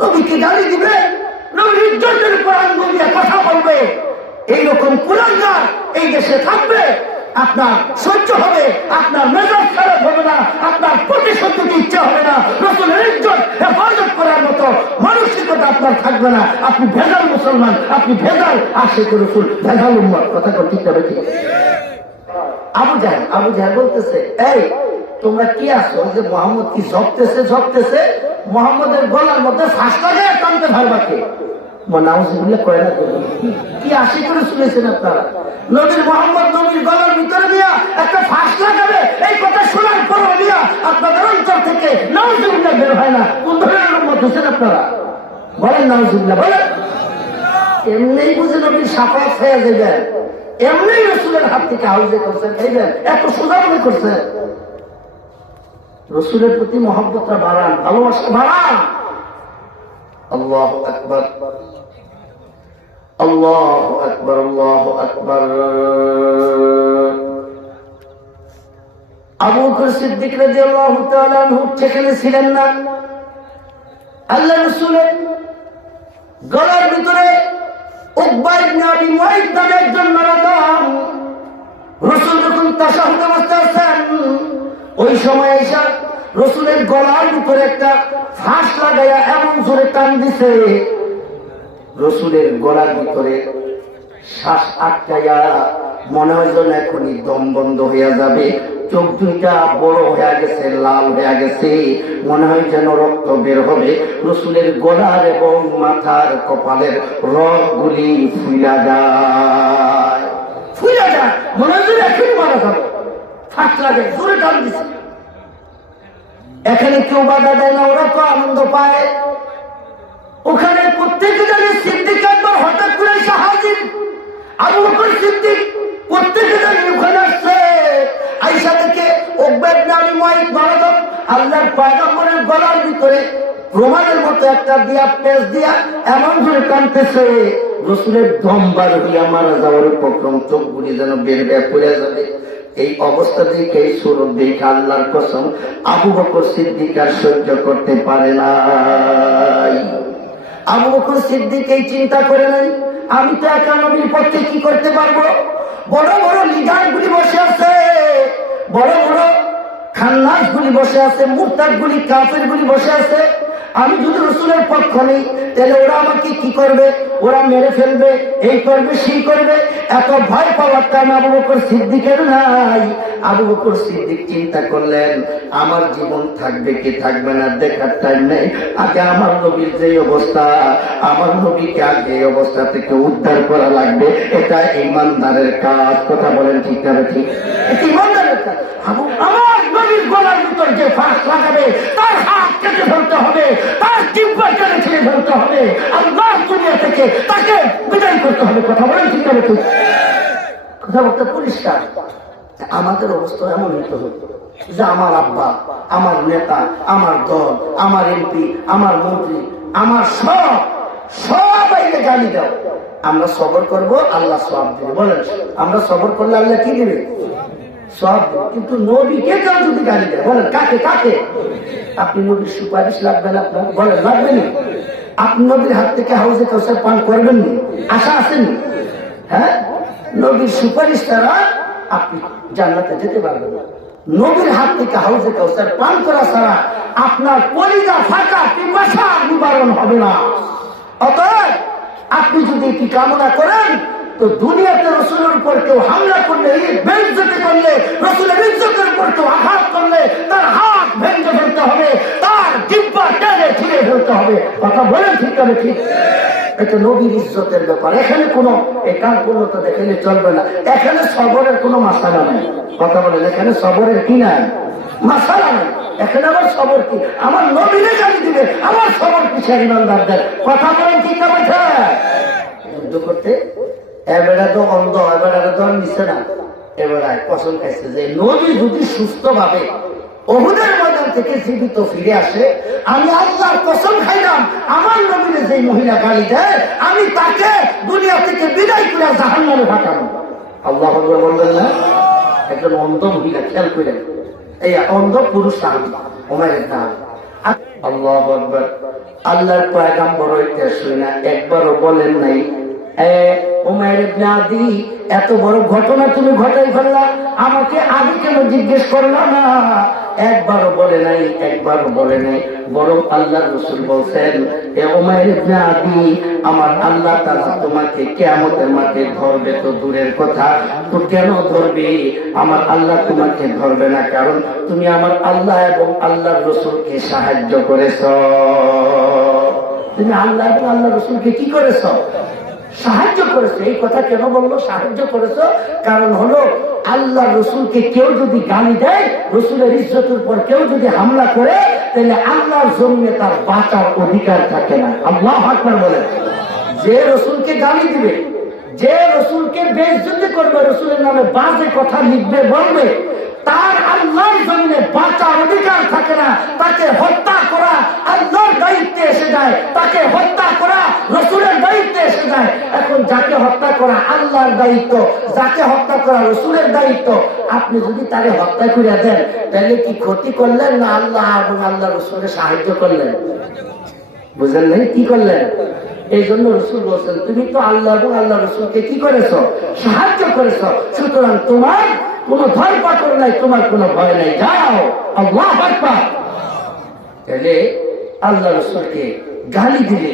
নবীকে গালি দিবে, নবীর ইজ্জতের উপর আঙ্গুল দিয়ে কথা বলবে। এইরকম কুলাঙ্গার এই দেশে থাকবে, আপনার সহ্য হবে, আপনার মেজাজ খারাপ হবে না, আপনার প্রতিশোধ দিতে ইচ্ছে হবে না। রসুলের ইজ্জত, হেফাজত করার মতো মানসিকতা আপনার থাকবে না। আপনি ভেজাল মুসলমান, আপনি ভেজাল আসে রসুল, ভেজাল উম্মত, কথা কথা ঠিক হবে ঠিক। আবু জাহেল আবু জাহেল বলতেছে, এই, তোমরা কি ওই যে মোহাম্মদ কি ঝপতেছে ঝপতেছে মোহাম্মদের গলার মধ্যে লাগে, টানতে ভারবাকে কি করে নবীর গলার ভিতরে একটা এই শোনার থেকে না। কোন এমনিই বুঝে নবীর সাফাত হয়ে যাবেন এমনি রসুলের হাত থেকে হাউজে করছেন খাইবেন এত সোজা করছেন। রসুলের প্রতি মহব্বতটা বাড়ান ভালোবাসা বাড়ান। আল্লাহ আকবর। আল্লাহ আকবর আল্লাহ আকবর। আবু সিদ্দিক সেখানে ছিলেন না। আল্লাহ রসুলের গলার ভিতরে একজন নরদম রসুল যখন তাশাহুদ অবস্থায় আছেন ওই সময় এসে রসুলের গলার ভিতরে একটা ফাঁস লাগাইয়া এমন জোরে টান দিছে রসুলের গলার ভিতরে শ্বাস আটকাইয়া মনে হয় যেন এখনই দম বন্ধ হইয়া যাবে। চোখ দুইটা বড় হয়ে গেছে, লাল হয়ে গেছে। মনে হয় যেন রক্ত বের হবে। রসুলের গলার এবং মাথার কপালের রগগুলি ফুইলা যায়। ফুইলা যায়। মনে হয় যেন এখনই মারা যাবে। ফাঁস লাগে, জোরে টান দিছে এখানে কেউ বাধা দেয় না, ওরা তো আনন্দ পায়। ওখানে প্রত্যেকে জানে সিদ্দিক হঠাৎ করে এসে হাজির আবু বকর সিদ্দিক প্রত্যেকে ওখানে আসছে। আইসা থেকে ওকবের নামী মাইক নরদম আল্লাহর পয়গম্বরের গলার ভিতরে প্রমাণের মতো একটা দিয়া পেস দিয়া এমন করে টানতেছে রসুলের দম বার হইয়া মারা যাওয়ার উপক্রম চোখগুলি যেন বের বের পড়ে যাবে। এই অবস্থা দেখে এই সুরত দেখে আল্লাহর কসম, আবু বকর সিদ্দিক আর সহ্য করতে পারে না আবু বকর সিদ্দিক এই চিন্তা করে নাই, আমি তো একা নবীর পক্ষে কি করতে পারব? বড় বড় লিডার গুলি বসে আছে, বড় বড় খান্নাস গুলি বসে আছে মুরতাদ গুলি কাফের গুলি বসে আছে আমি যদি রসুলের পক্ষ নেই, তাহলে ওরা আমাকে কি করবে? ওরা মেরে ফেলবে, এই করবে, সেই করবে। এত ভয় পাওয়ার টাইম আবু বকর সিদ্দিকের নাই। আবু বকর সিদ্দিক চিন্তা করলেন, আমার জীবন থাকবে কি থাকবে না, দেখার টাইম নেই। আগে আমার নবীর যে অবস্থা, আমার নবীকে আগে এই অবস্থা থেকে উদ্ধার করা লাগবে। এটা ইমানদারের কাজ। কথা বলেন ঠিক না ঠিক? ইমানদারের কাজ। আমার নবীর গলার ভিতর যে ফাঁস লাগাবে, তার হাত কেটে ফেলতে হবে, তার জিব্বা কেটে ছেড়ে ফেলতে হবে। আল্লাহ দুনিয়া থেকে তাকে বিদায় করতে হবে। কথা বলেন ঠিক না ঠিক। কথা বলতে পরিষ্কার। আমাদের অবস্থা এমন হতে হতো যে আমার আব্বা, আমার নেতা, আমার দল, আমার এমপি, আমার মন্ত্রী, আমার সব সবাই গালি দাও। আমরা সবর করব, আল্লাহ সব দেবে। বলেন, আমরা সবর করলে আল্লাহ কি দেবে? সব। কিন্তু নবীকে কেউ যদি গালি দেয়? বলেন, কাকে কাকে? আপনি নবীর সুপারিশ লাগবেন আপনার? বলেন লাগবেন আপনি নবীর হাত থেকে হাউসে কাউসার পান করবেন নি। আশা আসেনি হ্যাঁ? নবীর সুপারিশ ছাড়া আপনি জান্নাতে যেতে পারবেন না। নবীর হাত থেকে হাউসে কাউসার পান করা ছাড়া আপনার কলিজা ফাঁকা পিপাসার নিবারণ হবে না। অতএব আপনি যদি এটি কামনা করেন, তো দুনিয়াতে রসুলের উপর কেউ হামলা করলে রসুলের ইজ্জতের উপর কেউ আঘাত করলে তার হাত ভেঙে ফেলতে হবে, তার জিব্বা টেনে ছিঁড়ে ফেলতে হবে। কথা বলে ঠিক হবে ঠিক? এটা নবীর ইজ্জতের ব্যাপার। এখানে কোনো একান পূর্ণতা দেখালে চলবে না। এখানে সবরের কোনো মাসালা নাই। কথা বলেন, এখানে সবরের কি নাই? মাসালা নেই। এখানে আমার সবর কি? আমার নবীরে গালি দিবে আমার সবর পিছিয়ে ইমানদারদের? কথা বলেন ঠিক না যুদ্ধ করতে এবারে তো অন্ধ, এবারে তো আর নিচ্ছে না। এবারে কসম খাইছে যে নবী যদি সুস্থ ভাবে অহুদের ময়দান থেকে জীবিত ফিরে আসে, আমি আল্লাহর কসম খাইলাম, আমার নবীরে যে মহিলা গাড়ি দেয়, আমি তাকে দুনিয়া থেকে বিদায় করে জাহান নামে ফাটাবো আল্লাহ বললেন না একজন অন্ধ মহিলা খেয়াল করে এই অন্ধ পুরুষ সাহাবি ওমায়ের নাম। আল্লাহ আল্লাহর পয়গাম্বর হইতে শুই না একবারও বলেন নাই আদি, এত বড় ঘটনা তুমি ঘটাই ফেললা, আমাকে আগে কেন জিজ্ঞেস করলা না? বলে নাই বলে নাই, বরং আল্লাহ রসুল বলছেন, এ আদি, আমার আল্লাহ তাআলা তোমাকে কিয়ামতের মাঠে ধরবে তো দূরের কথা, তো কেন ধরবে? আমার আল্লাহ তোমাকে ধরবে না, কারণ তুমি আমার আল্লাহ এবং আল্লাহর রসুলকে সাহায্য করেছ। তুমি আল্লাহ এবং আল্লাহ রসুলকে কি করেছ? সাহায্য করেছে। এই কথা কেন বলল? সাহায্য করেছ। কারণ হলো, আল্লাহ রসুলকে কেউ যদি গালি দেয়, রসুলের ইজ্জতের উপর কেউ যদি হামলা করে, তাহলে আল্লাহর জমিনে তার বাঁচার অধিকার থাকে না। আল্লাহ আকবার বলে যে রসুলকে গালি দিবে, যে রসুলকে বেজ্জতি করবে, রসুলের নামে বাজে কথা লিখবে, বলবে আল্লাহর জমিনে বাঁচার অধিকার থাকে না। তাকে হত্যা করা আল্লাহর দায়িত্বে এসে যায়। তাকে হত্যা করা রসুলের দায়িত্বে এসে যায়। এখন যাকে হত্যা করা আল্লাহর দায়িত্ব, যাকে হত্যা করা রসুলের দায়িত্ব, আপনি যদি তাকে হত্যা করে দেন, তাহলে কি ক্ষতি করলেন না আল্লাহ এবং আল্লাহ রসুলের সাহায্য করলেন? বুঝলেন নাই কি করলেন? এই জন্য রসুল বলছেন, তুমি তো আল্লাহ এবং আল্লাহ রসুলকে কি করেছ? সাহায্য করেছ। সুতরাং তোমার কোনো ভয় পাথর নাই, তোমার কোনো ভয় নাই। যাও, আল্লাহ তাহলে আল্লাহ রসুলকে গালি দিলে,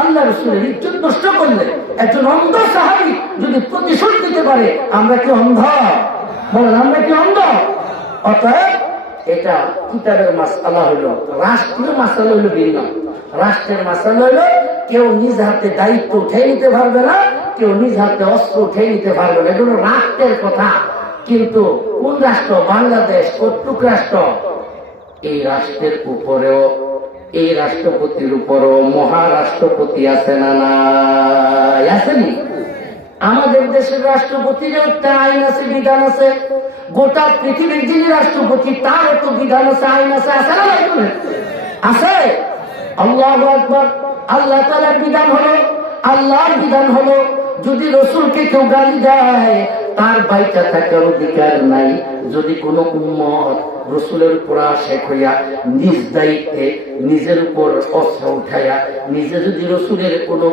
আল্লাহ রসুলের ইজ্জত নষ্ট করলে, একজন অন্ধ সাহাবি যদি প্রতিশোধ দিতে পারে, আমরা কি অন্ধ? বলেন, আমরা কি অন্ধ? অতএব এটা কিতাবের মাসালা হইল, রাষ্ট্রীয় মাসালা হইল ভিন্ন। রাষ্ট্রের মাসালা হইল, কেউ নিজ হাতে দায়িত্ব উঠে নিতে পারবে না, কেউ নিজ হাতে অস্ত্র উঠে নিতে পারবে না। এগুলো রাষ্ট্রের কথা। কিন্তু কোন রাষ্ট্র? বাংলাদেশ কর্তৃক রাষ্ট্র? এই রাষ্ট্রের উপরেও, এই রাষ্ট্রপতির উপরও মহারাষ্ট্রপতি আছে না নাই? আসেনি? আমাদের দেশের রাষ্ট্রপতির একটা আইন আছে, বিধান আছে। গোটা পৃথিবীর যিনি রাষ্ট্রপতি তার তো বিধান আছে, আইন আছে। আছে না আছে। আল্লাহ আকবর। আল্লাহ তালার বিধান হলো, আল্লাহর বিধান হলো, যদি রসুলকে কেউ গালি দেয় তার বাইটা থাকার অধিকার নাই। যদি কোনো উম্মত রসুলের উপর আশেখ হইয়া নিজ দায়িত্বে নিজের উপর অস্ত্র উঠাইয়া, নিজে যদি রসুলের কোনো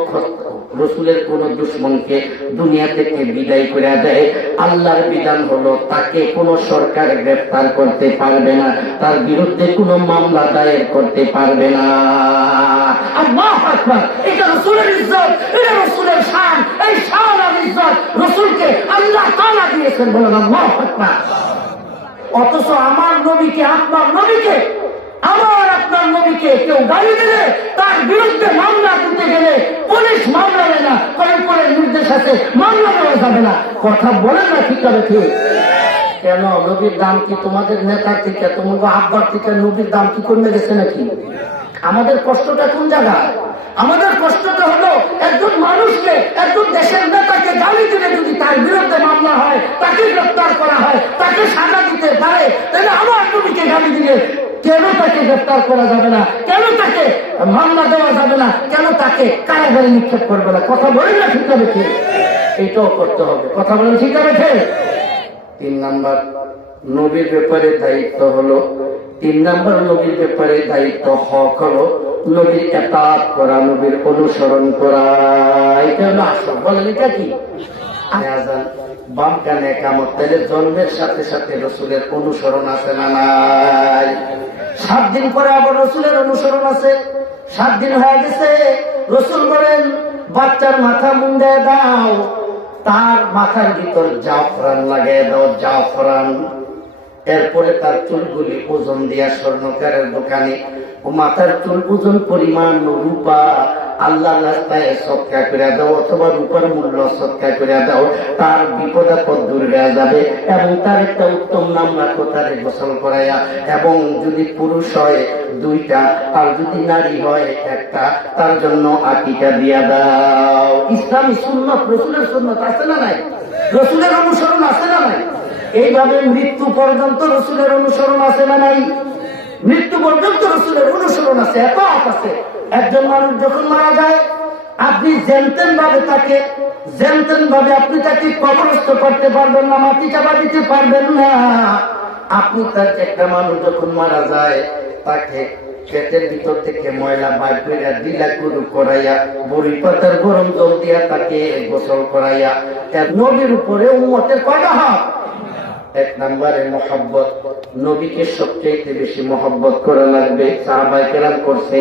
রসুলের কোন দুশ্মনকে দুনিয়া থেকে বিদায় করে দেয়। আল্লাহর বিধান হলো তাকে কোন সরকার গ্রেফতার করতে পারবে না, তার বিরুদ্ধে কোনো মামলা দায়ের করতে পারবে না। আমার নবীকে আপনার নবীকে, আমার আপনার নবীকে কেউ গাড়ি দিলে, তার বিরুদ্ধে মামলা দিতে গেলে পুলিশ মামলা নেয় না কয়েকপরের নির্দেশ আছে, মামলা দেওয়া যাবে না। কথা বলেন না ঠিক আছে ঠিক। কেন, নবীর দাম কি তোমাদের নেতার থেকে তোমাকে আব্বার থেকে নবীর দাম কি কমে গেছে নাকি? আমাদের কষ্টটা কোন জায়গায় আমাদের কষ্টটা হলো একজন মানুষকে, একজন দেশের নেতাকে গালি দিলে যদি তার বিরুদ্ধে মামলা হয়, তাকে গ্রেপ্তার করা হয়, তাকে সাজা দিতে পারে, তাহলে আমার নবীকে গালি দিলে কেন তাকে গ্রেপ্তার করা যাবে না? কেন তাকে মামলা দেওয়া যাবে না? কেন তাকে কারাগারে নিক্ষেপ করবে না? কথা বলেন না ঠিক হবে ঠিক। এটাও করতে হবে। কথা বলেন ঠিক হবে তিন নাম্বার, নবীর ব্যাপারে দায়িত্ব হলো। তিন নাম্বার, নবীর ব্যাপারে দায়িত্ব হক হলো। নবীর এতাত করা, নবীর অনুসরণ করা, এটা আসল। বলেন এটা কি? বাম কানে কামত তাহলে জন্মের সাথে সাথে রসুলের অনুসরণ আছে না নাই? সাত দিন পরে আবার রসুলের অনুসরণ আছে। সাত দিন হয়ে গেছে। রসুল বলেন, বাচ্চার মাথা মুন্ডে দাও, তার মাথার ভিতর জাফরান লাগাই দাও, জাফরান। এরপরে তার চুলগুলি ওজন দিয়া স্বর্ণকারের দোকানে ও মাথার চুল ওজন পরিমাণ রূপা। আল্লাহ রাস্তায় সৎকা করে দাও অথবা রূপার মূল্য সৎকা করে দাও, তার বিপদ আপদ দূর যাবে এবং তার একটা উত্তম নাম রাখো তারে গোসল করাইয়া। এবং যদি পুরুষ হয় দুইটা, আর যদি নারী হয় একটা, তার জন্য আকিকা দিয়া দাও। ইসলামী, সুন্নত, রসুলের সুন্নত আছে না নাই? রসুলের অনুসরণ আছে না নাই? এইভাবে মৃত্যু পর্যন্ত রসুলের অনুসরণ আছে না নাই? মৃত্যু পর্যন্ত রসুলের অনুসরণ আছে এত আছে। একজন মানুষ যখন মারা যায়, আপনি জেনতেন ভাবে তাকে জেনতেন ভাবে আপনি তাকে কবরস্থ করতে পারবেন না, মাটি চাপা দিতে পারবেন না, আপনি তার একটা মানুষ যখন মারা যায়, তাকে ক্ষেতের ভিতর থেকে ময়লা বাইর কইরা দিলা কুরু করাইয়া, বড়ি পাতার গরম জল দিয়া তাকে গোসল করাইয়া নবীর উপরে উম্মতের কয়টা হক এক নম্বরে মহব্বত। নবীকে সবচেয়ে বেশি মহব্বত করা লাগবে সাহাবাই কেরাম করছে।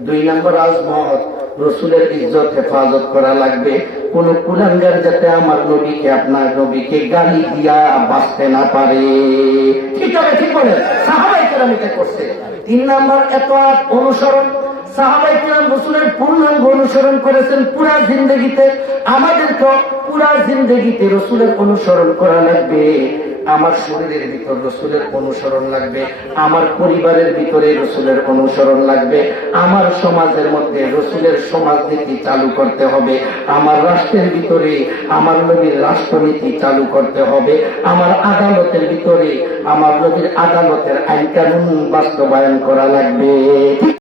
দুই নম্বর আজমত, রসুলের ইজ্জত হেফাজত করা লাগবে। কোন কুলাঙ্গার যাতে আমার নবীকে, আপনার নবীকে গালি দিয়া বাঁচতে না পারে। ঠিক আছে, ঠিক বলে সাহাবাই কেরাম এটা করছে। তিন নম্বর এত অনুসরণ। সাহাবাই কেরাম রসুলের পূর্ণাঙ্গ অনুসরণ করেছেন পুরা জিন্দগিতে। আমাদেরকে পুরা জিন্দগিতে রসুলের অনুসরণ করা লাগবে। আমার শরীরের ভিতর রসুলের অনুসরণ লাগবে, আমার পরিবারের ভিতরে রসুলের অনুসরণ লাগবে, আমার সমাজের মধ্যে রসুলের সমাজনীতি চালু করতে হবে, আমার রাষ্ট্রের ভিতরে আমার নবীর রাষ্ট্রনীতি চালু করতে হবে, আমার আদালতের ভিতরে আমার নবীর আদালতের আইন কানুন বাস্তবায়ন করা লাগবে।